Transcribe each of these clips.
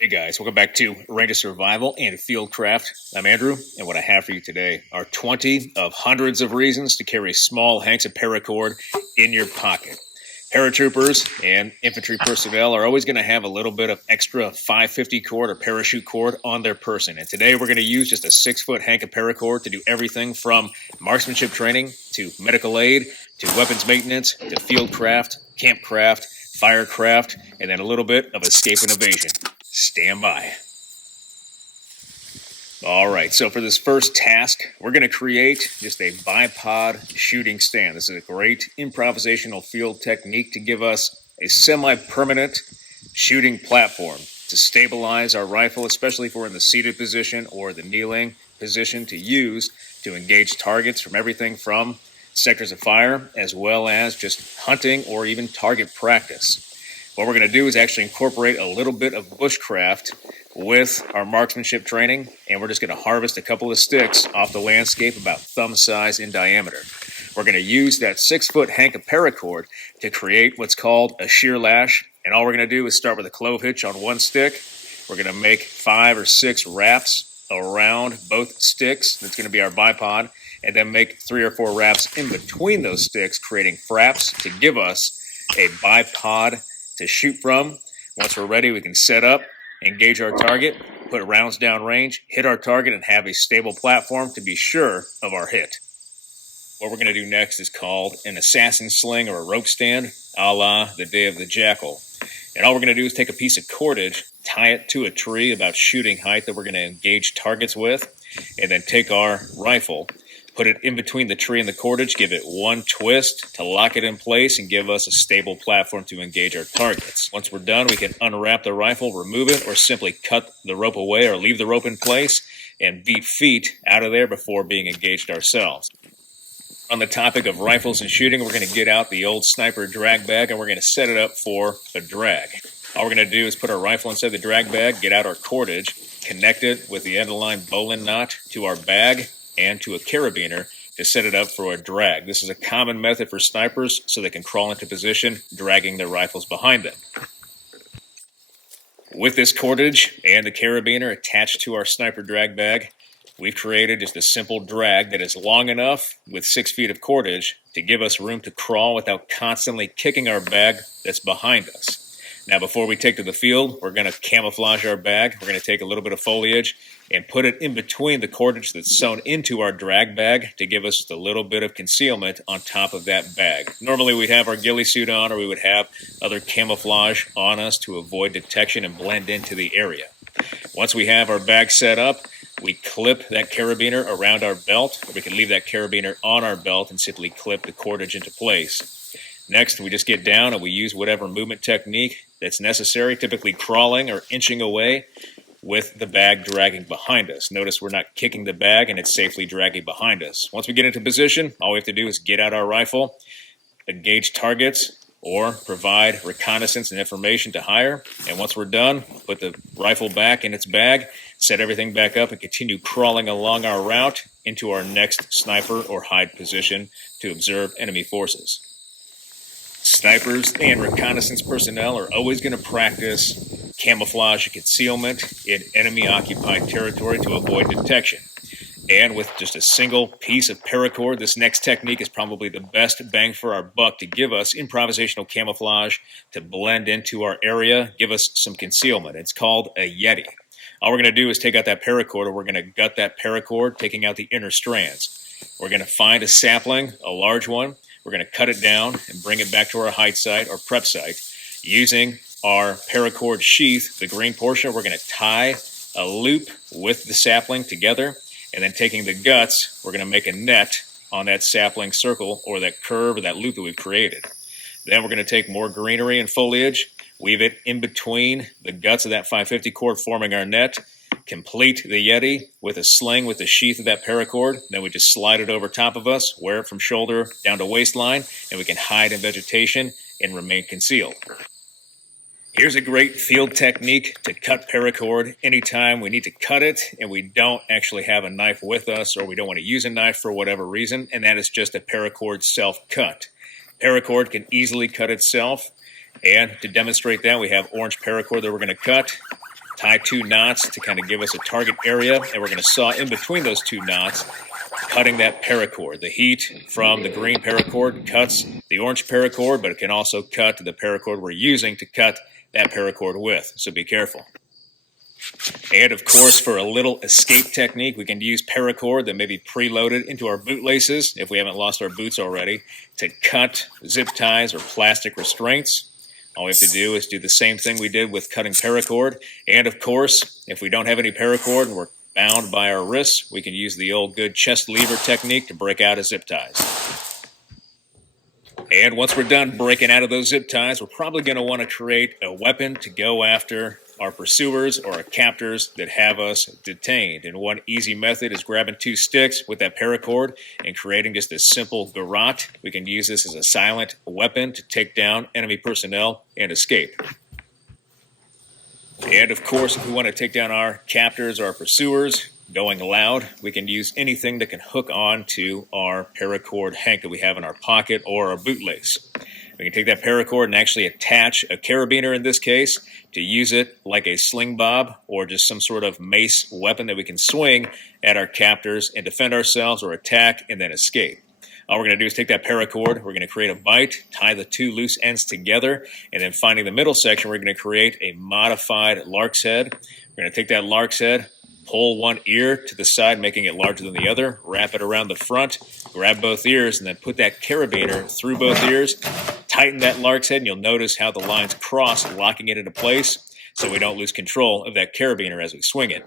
Hey guys, welcome back to Ranger Survival and Fieldcraft. I'm Andrew, and what I have for you today are 20 of hundreds of reasons to carry small hanks of paracord in your pocket. Paratroopers and infantry personnel are always going to have a little bit of extra 550 cord or parachute cord on their person. And today we're going to use just a 6-foot hank of paracord to do everything from marksmanship training to medical aid to weapons maintenance to fieldcraft, campcraft, firecraft, and then a little bit of escape and evasion. Stand by. All right, so for this first task, we're going to create just a bipod shooting stand. This is a great improvisational field technique to give us a semi-permanent shooting platform to stabilize our rifle, especially if we're in the seated position or the kneeling position, to use to engage targets from everything from sectors of fire as well as just hunting or even target practice. What we're going to do is actually incorporate a little bit of bushcraft with our marksmanship training, and we're just going to harvest a couple of sticks off the landscape about thumb size in diameter. We're going to use that 6-foot hank of paracord to create what's called a shear lash, and all we're going to do is start with a clove hitch on one stick. We're going to make 5 or 6 wraps around both sticks. That's going to be our bipod, and then make 3 or 4 wraps in between those sticks, creating fraps to give us a bipod to shoot from. Once we're ready, we can set up, engage our target, put rounds down range, hit our target, and have a stable platform to be sure of our hit. What we're going to do next is called an assassin sling or a rope stand, a la the Day of the Jackal. And all we're going to do is take a piece of cordage, tie it to a tree about shooting height that we're going to engage targets with, and then take our rifle, put it in between the tree and the cordage, give it one twist to lock it in place and give us a stable platform to engage our targets. Once we're done, we can unwrap the rifle, remove it, or simply cut the rope away or leave the rope in place and beat feet out of there before being engaged ourselves. On the topic of rifles and shooting, we're going to get out the old sniper drag bag and we're going to set it up for a drag. All we're going to do is put our rifle inside the drag bag, get out our cordage, connect it with the end of line bowline knot to our bag and to a carabiner to set it up for a drag. This is a common method for snipers so they can crawl into position, dragging their rifles behind them. With this cordage and the carabiner attached to our sniper drag bag, we've created just a simple drag that is long enough with 6 feet of cordage to give us room to crawl without constantly kicking our bag that's behind us. Now, before we take to the field, we're going to camouflage our bag. We're going to take a little bit of foliage and put it in between the cordage that's sewn into our drag bag to give us just a little bit of concealment on top of that bag. Normally, we'd have our ghillie suit on, or we would have other camouflage on us to avoid detection and blend into the area. Once we have our bag set up, we clip that carabiner around our belt, or we can leave that carabiner on our belt and simply clip the cordage into place. Next, we just get down and we use whatever movement technique that's necessary, typically crawling or inching away with the bag dragging behind us. Notice we're not kicking the bag and it's safely dragging behind us. Once we get into position, all we have to do is get out our rifle, engage targets, or provide reconnaissance and information to hire. And once we're done, put the rifle back in its bag, set everything back up, and continue crawling along our route into our next sniper or hide position to observe enemy forces. Snipers and reconnaissance personnel are always going to practice camouflage and concealment in enemy-occupied territory to avoid detection. And with just a single piece of paracord, this next technique is probably the best bang for our buck to give us improvisational camouflage to blend into our area, give us some concealment. It's called a Yeti. All we're going to do is take out that paracord, or we're going to gut that paracord, taking out the inner strands. We're going to find a sapling, a large one. We're going to cut it down and bring it back to our hide site or prep site. Using our paracord sheath, the green portion, we're going to tie a loop with the sapling together, and then taking the guts, we're going to make a net on that sapling circle or that curve or that loop that we've created. Then we're going to take more greenery and foliage, weave it in between the guts of that 550 cord, forming our net. Complete the Yeti with a sling with the sheath of that paracord. Then we just slide it over top of us, wear it from shoulder down to waistline, and we can hide in vegetation and remain concealed. Here's a great field technique to cut paracord anytime we need to cut it and we don't actually have a knife with us, or we don't want to use a knife for whatever reason, and that is just a paracord self-cut. Paracord can easily cut itself, and to demonstrate that, we have orange paracord that we're going to cut. tie 2 knots to kind of give us a target area, and we're going to saw in between those 2 knots, cutting that paracord. The heat from the green paracord cuts the orange paracord, but it can also cut the paracord we're using to cut that paracord with, so be careful. And of course, for a little escape technique, we can use paracord that may be preloaded into our bootlaces, if we haven't lost our boots already, to cut zip ties or plastic restraints. All we have to do is do the same thing we did with cutting paracord. And of course, if we don't have any paracord and we're bound by our wrists, we can use the old good chest lever technique to break out of zip ties. And once we're done breaking out of those zip ties, we're probably going to want to create a weapon to go after our pursuers or our captors that have us detained. And one easy method is grabbing 2 sticks with that paracord and creating just a simple garrote. We can use this as a silent weapon to take down enemy personnel and escape. And of course, if we want to take down our captors or our pursuers, going loud, we can use anything that can hook on to our paracord hank that we have in our pocket or our bootlace. We can take that paracord and actually attach a carabiner in this case to use it like a sling bob or just some sort of mace weapon that we can swing at our captors and defend ourselves or attack and then escape. All we're going to do is take that paracord, we're going to create a bight, tie the 2 loose ends together, and then finding the middle section, we're going to create a modified lark's head. We're going to take that lark's head, pull one ear to the side, making it larger than the other, wrap it around the front, grab both ears, and then put that carabiner through both ears, tighten that lark's head, and you'll notice how the lines cross, locking it into place so we don't lose control of that carabiner as we swing it.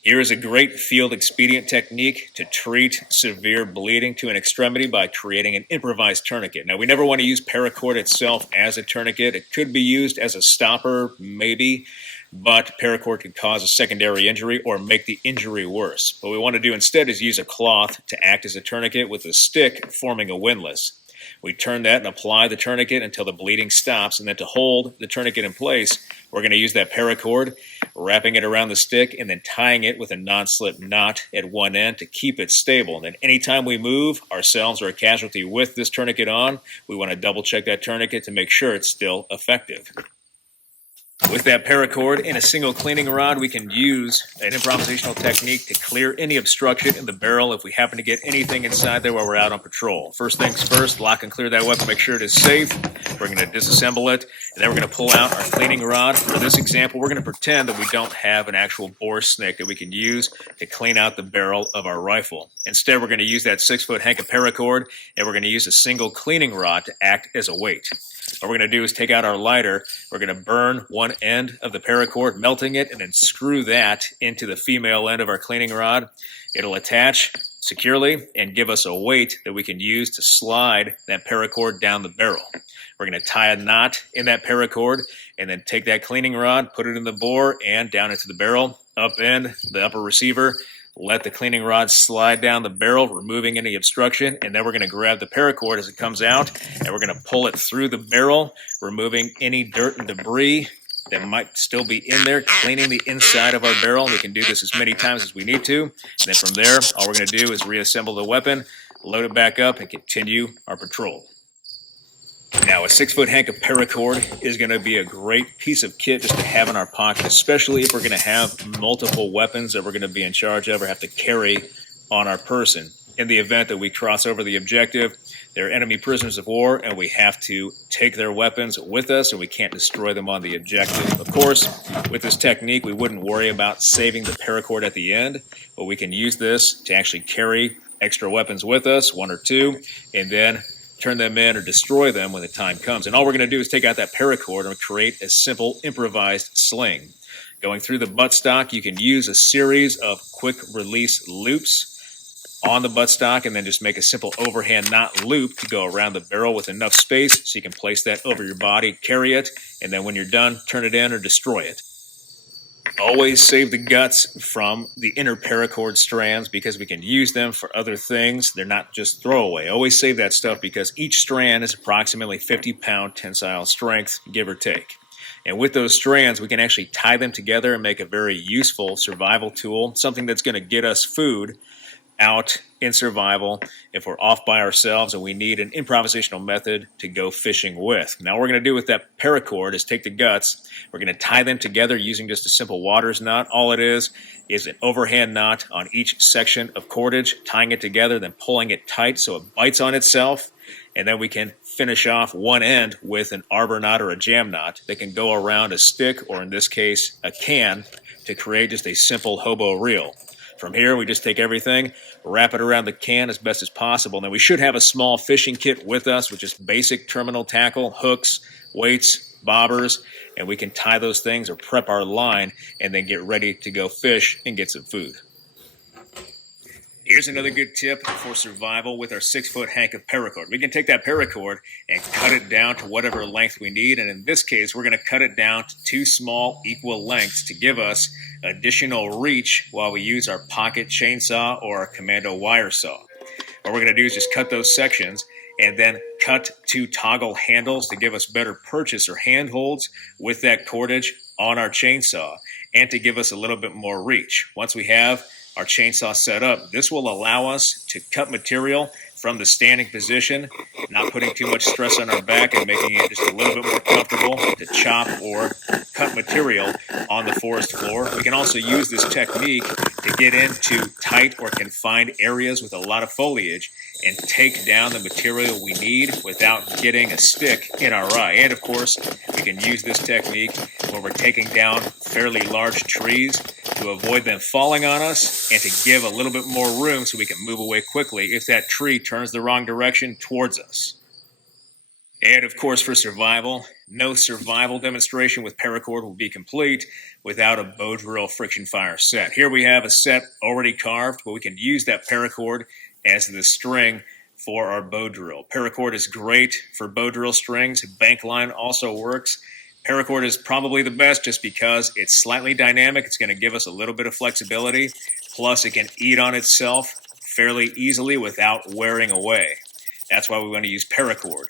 Here is a great field expedient technique to treat severe bleeding to an extremity by creating an improvised tourniquet. Now, we never want to use paracord itself as a tourniquet. It could be used as a stopper, maybe, but paracord could cause a secondary injury or make the injury worse. What we want to do instead is use a cloth to act as a tourniquet with a stick forming a windlass. We turn that and apply the tourniquet until the bleeding stops, and then to hold the tourniquet in place, we're going to use that paracord, wrapping it around the stick and then tying it with a non-slip knot at one end to keep it stable. And then anytime we move ourselves or a casualty with this tourniquet on, we want to double check that tourniquet to make sure it's still effective. With that paracord and a single cleaning rod, we can use an improvisational technique to clear any obstruction in the barrel if we happen to get anything inside there while we're out on patrol. First things first, lock and clear that weapon, make sure it is safe. We're going to disassemble it, and then we're going to pull out our cleaning rod. For this example, we're going to pretend that we don't have an actual bore snake that we can use to clean out the barrel of our rifle. Instead, we're going to use that 6-foot hank of paracord, and we're going to use a single cleaning rod to act as a weight. What we're going to do is take out our lighter, we're going to burn one end of the paracord, melting it, and then screw that into the female end of our cleaning rod. It'll attach securely and give us a weight that we can use to slide that paracord down the barrel. We're going to tie a knot in that paracord and then take that cleaning rod, put it in the bore and down into the barrel, up in the upper receiver. Let the cleaning rod slide down the barrel, removing any obstruction, and then we're going to grab the paracord as it comes out, and we're going to pull it through the barrel, removing any dirt and debris that might still be in there, cleaning the inside of our barrel. We can do this as many times as we need to, and then from there, all we're going to do is reassemble the weapon, load it back up, and continue our patrol. Now, a 6-foot hank of paracord is going to be a great piece of kit just to have in our pocket, especially if we're going to have multiple weapons that we're going to be in charge of or have to carry on our person. In the event that we cross over the objective, they're enemy prisoners of war, and we have to take their weapons with us, and we can't destroy them on the objective. Of course, with this technique, we wouldn't worry about saving the paracord at the end, but we can use this to actually carry extra weapons with us, 1 or 2, and then turn them in or destroy them when the time comes. And all we're going to do is take out that paracord and create a simple improvised sling. Going through the buttstock, you can use a series of quick release loops on the buttstock and then just make a simple overhand knot loop to go around the barrel with enough space so you can place that over your body, carry it, and then when you're done, turn it in or destroy it. Always save the guts from the inner paracord strands because we can use them for other things. They're not just throwaway. Always save that stuff because each strand is approximately 50-pound tensile strength, give or take. And with those strands, we can actually tie them together and make a very useful survival tool, something that's going to get us food out in survival if we're off by ourselves and we need an improvisational method to go fishing with. Now, what we're going to do with that paracord is take the guts, we're going to tie them together using just a simple water's knot. All it is an overhand knot on each section of cordage, tying it together, then pulling it tight so it bites on itself, and then we can finish off one end with an arbor knot or a jam knot that can go around a stick, or in this case, a can, to create just a simple hobo reel. From here, we just take everything, wrap it around the can as best as possible, and then we should have a small fishing kit with us, which is basic terminal tackle, hooks, weights, bobbers, and we can tie those things or prep our line and then get ready to go fish and get some food. Here's another good tip for survival with our 6-foot hank of paracord. We can take that paracord and cut it down to whatever length we need, and in this case, we're going to cut it down to 2 small equal lengths to give us additional reach while we use our pocket chainsaw or our commando wire saw. What we're going to do is just cut those sections and then cut 2 toggle handles to give us better purchase or handholds with that cordage on our chainsaw and to give us a little bit more reach. Once we have our chainsaw set up, this will allow us to cut material from the standing position, not putting too much stress on our back and making it just a little bit more comfortable to chop or cut material on the forest floor. We can also use this technique to get into tight or confined areas with a lot of foliage and take down the material we need without getting a stick in our eye. And of course, we can use this technique when we're taking down fairly large trees to avoid them falling on us and to give a little bit more room so we can move away quickly if that tree turns the wrong direction towards us. And of course, for survival, no survival demonstration with paracord will be complete without a bow drill friction fire set. Here we have a set already carved, but we can use that paracord as the string for our bow drill. Paracord is great for bow drill strings. Bank line also works. Paracord is probably the best just because it's slightly dynamic. It's going to give us a little bit of flexibility. Plus, it can eat on itself fairly easily without wearing away. That's why we want to use paracord.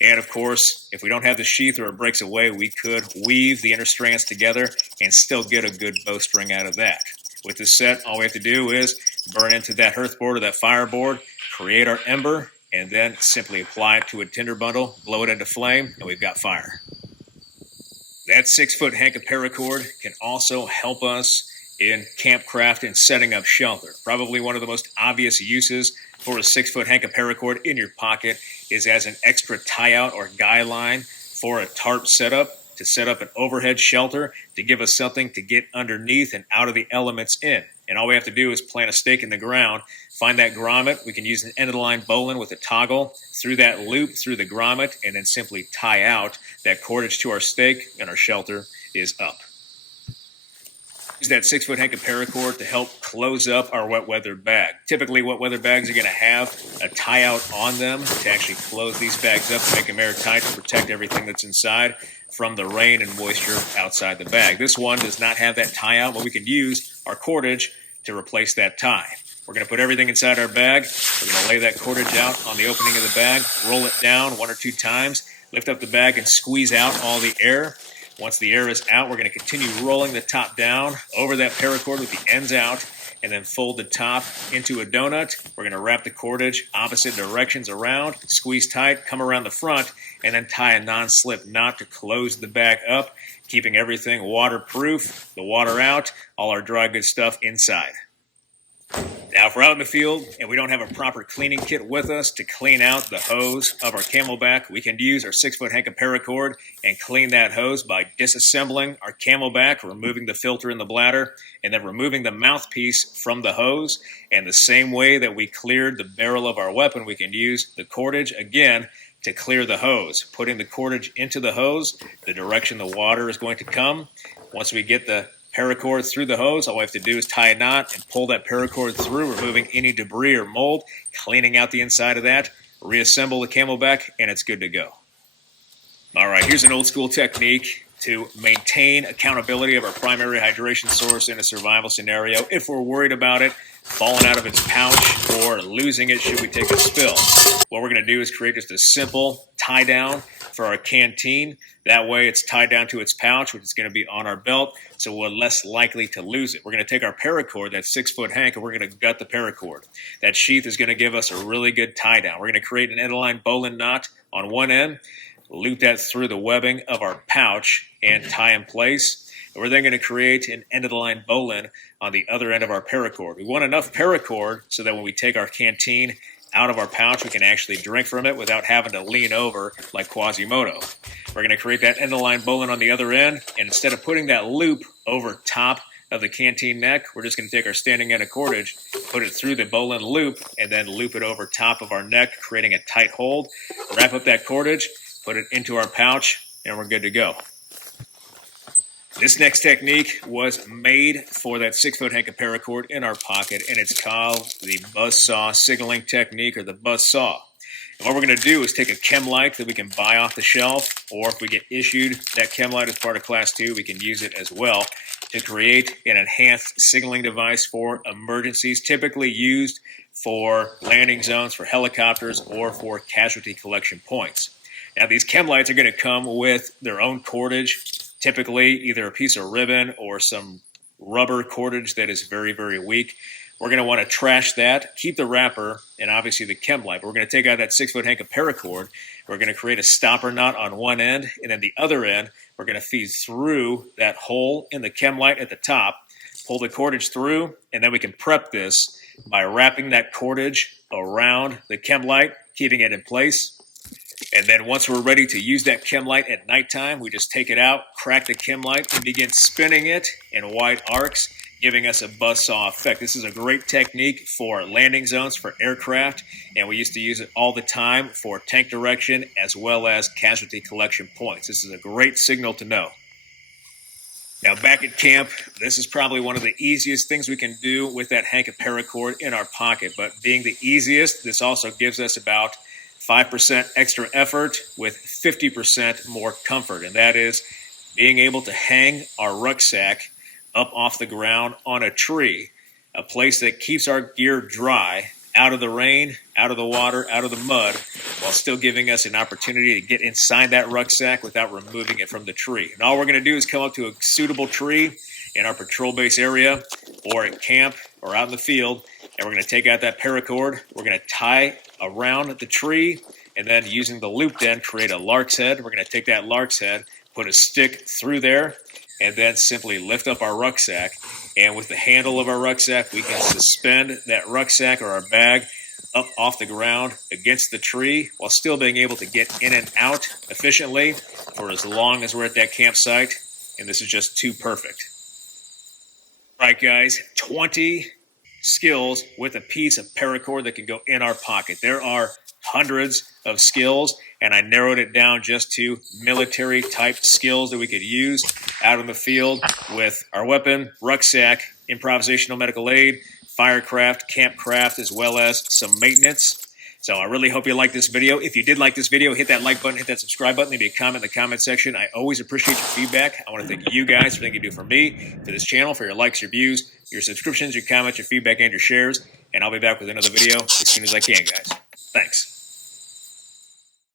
And of course, if we don't have the sheath or it breaks away, we could weave the inner strands together and still get a good bowstring out of that. With this set, all we have to do is burn into that hearthboard or that fireboard, create our ember, and then simply apply it to a tinder bundle, blow it into flame, and we've got fire. That 6-foot hank of paracord can also help us in campcraft and setting up shelter. Probably one of the most obvious uses for a 6-foot hank of paracord in your pocket is as an extra tie-out or guy line for a tarp setup, to set up an overhead shelter, to give us something to get underneath and out of the elements in. And all we have to do is plant a stake in the ground, find that grommet. We can use an end-of-the-line bowline with a toggle through that loop, through the grommet, and then simply tie out that cordage to our stake, and our shelter is up. Use that 6-foot hank of paracord to help close up our wet weather bag. Typically, wet weather bags are going to have a tie-out on them to actually close these bags up to make them airtight to protect everything that's inside from the rain and moisture outside the bag. This one does not have that tie-out, but we can use our cordage to replace that tie. We're going to put everything inside our bag. We're going to lay that cordage out on the opening of the bag, roll it down 1 or 2 times, lift up the bag and squeeze out all the air. Once the air is out, we're going to continue rolling the top down over that paracord with the ends out, and then fold the top into a donut. We're going to wrap the cordage opposite directions around, squeeze tight, come around the front, and then tie a non-slip knot to close the bag up, keeping everything waterproof, the water out, all our dry goods stuff inside. Now, if we're out in the field and we don't have a proper cleaning kit with us to clean out the hose of our camelback, we can use our 6-foot hank of paracord and clean that hose by disassembling our camelback, removing the filter in the bladder, and then removing the mouthpiece from the hose. And the same way that we cleared the barrel of our weapon, we can use the cordage again to clear the hose. Putting the cordage into the hose, the direction the water is going to come. Once we get the paracord through the hose, all we have to do is tie a knot and pull that paracord through, removing any debris or mold, cleaning out the inside of that, reassemble the camelback, and it's good to go. All right, here's an old school technique to maintain accountability of our primary hydration source in a survival scenario if we're worried about it falling out of its pouch or losing it should we take a spill. What we're going to do is create just a simple tie down for our canteen. That way it's tied down to its pouch, which is going to be on our belt, so we're less likely to lose it. We're going to take our paracord, that 6-foot hank, and we're going to gut the paracord. That sheath is going to give us a really good tie down. We're going to create an end-of-line bowline knot on one end, loop that through the webbing of our pouch, and tie in place. And we're then going to create an end-of-the-line bowline on the other end of our paracord. We want enough paracord so that when we take our canteen out of our pouch, we can actually drink from it without having to lean over like Quasimodo. We're going to create that end-of-the-line bowline on the other end, and instead of putting that loop over top of the canteen neck, we're just going to take our standing end of cordage, put it through the bowline loop, and then loop it over top of our neck, creating a tight hold. Wrap up that cordage, put it into our pouch, and we're good to go. This next technique was made for that 6-foot hank of paracord in our pocket, and it's called the buzzsaw signaling technique, or the buzzsaw. And what we're going to do is take a chem light that we can buy off the shelf, or if we get issued that chem light as part of Class 2, we can use it as well to create an enhanced signaling device for emergencies, typically used for landing zones, for helicopters, or for casualty collection points. Now, these chem lights are going to come with their own cordage, typically either a piece of ribbon or some rubber cordage that is very, very weak. We're going to want to trash that, keep the wrapper, and obviously the chem light. But we're going to take out that 6-foot hank of paracord. We're going to create a stopper knot on one end, and then the other end, we're going to feed through that hole in the chem light at the top, pull the cordage through, and then we can prep this by wrapping that cordage around the chem light, keeping it in place. And then once we're ready to use that chem light at nighttime, we just take it out, crack the chem light, and begin spinning it in wide arcs, giving us a buzzsaw effect. This is a great technique for landing zones for aircraft, and we used to use it all the time for tank direction as well as casualty collection points. This is a great signal to know. Now, back at camp, this is probably one of the easiest things we can do with that hank of paracord in our pocket. But being the easiest, this also gives us about 5% extra effort with 50% more comfort, and that is being able to hang our rucksack up off the ground on a tree, a place that keeps our gear dry, out of the rain, out of the water, out of the mud, while still giving us an opportunity to get inside that rucksack without removing it from the tree. And all we're going to do is come up to a suitable tree in our patrol base area or at camp or out in the field, and we're going to take out that paracord. We're going to tie around the tree, and then using the loop then create a lark's head. We're going to take that lark's head, put a stick through there, and then simply lift up our rucksack. And with the handle of our rucksack, we can suspend that rucksack or our bag up off the ground against the tree while still being able to get in and out efficiently for as long as we're at that campsite. And this is just too perfect. All right, guys, 20 skills with a piece of paracord that can go in our pocket. There are hundreds of skills, and I narrowed it down just to military type skills that we could use out in the field with our weapon, rucksack, improvisational medical aid, firecraft, campcraft, as well as some maintenance. So I really hope you like this video. If you did like this video, hit that like button, hit that subscribe button, maybe a comment in the comment section. I always appreciate your feedback. I want to thank you guys for everything you do for me, for this channel, for your likes, your views, your subscriptions, your comments, your feedback, and your shares. And I'll be back with another video as soon as I can, guys. Thanks.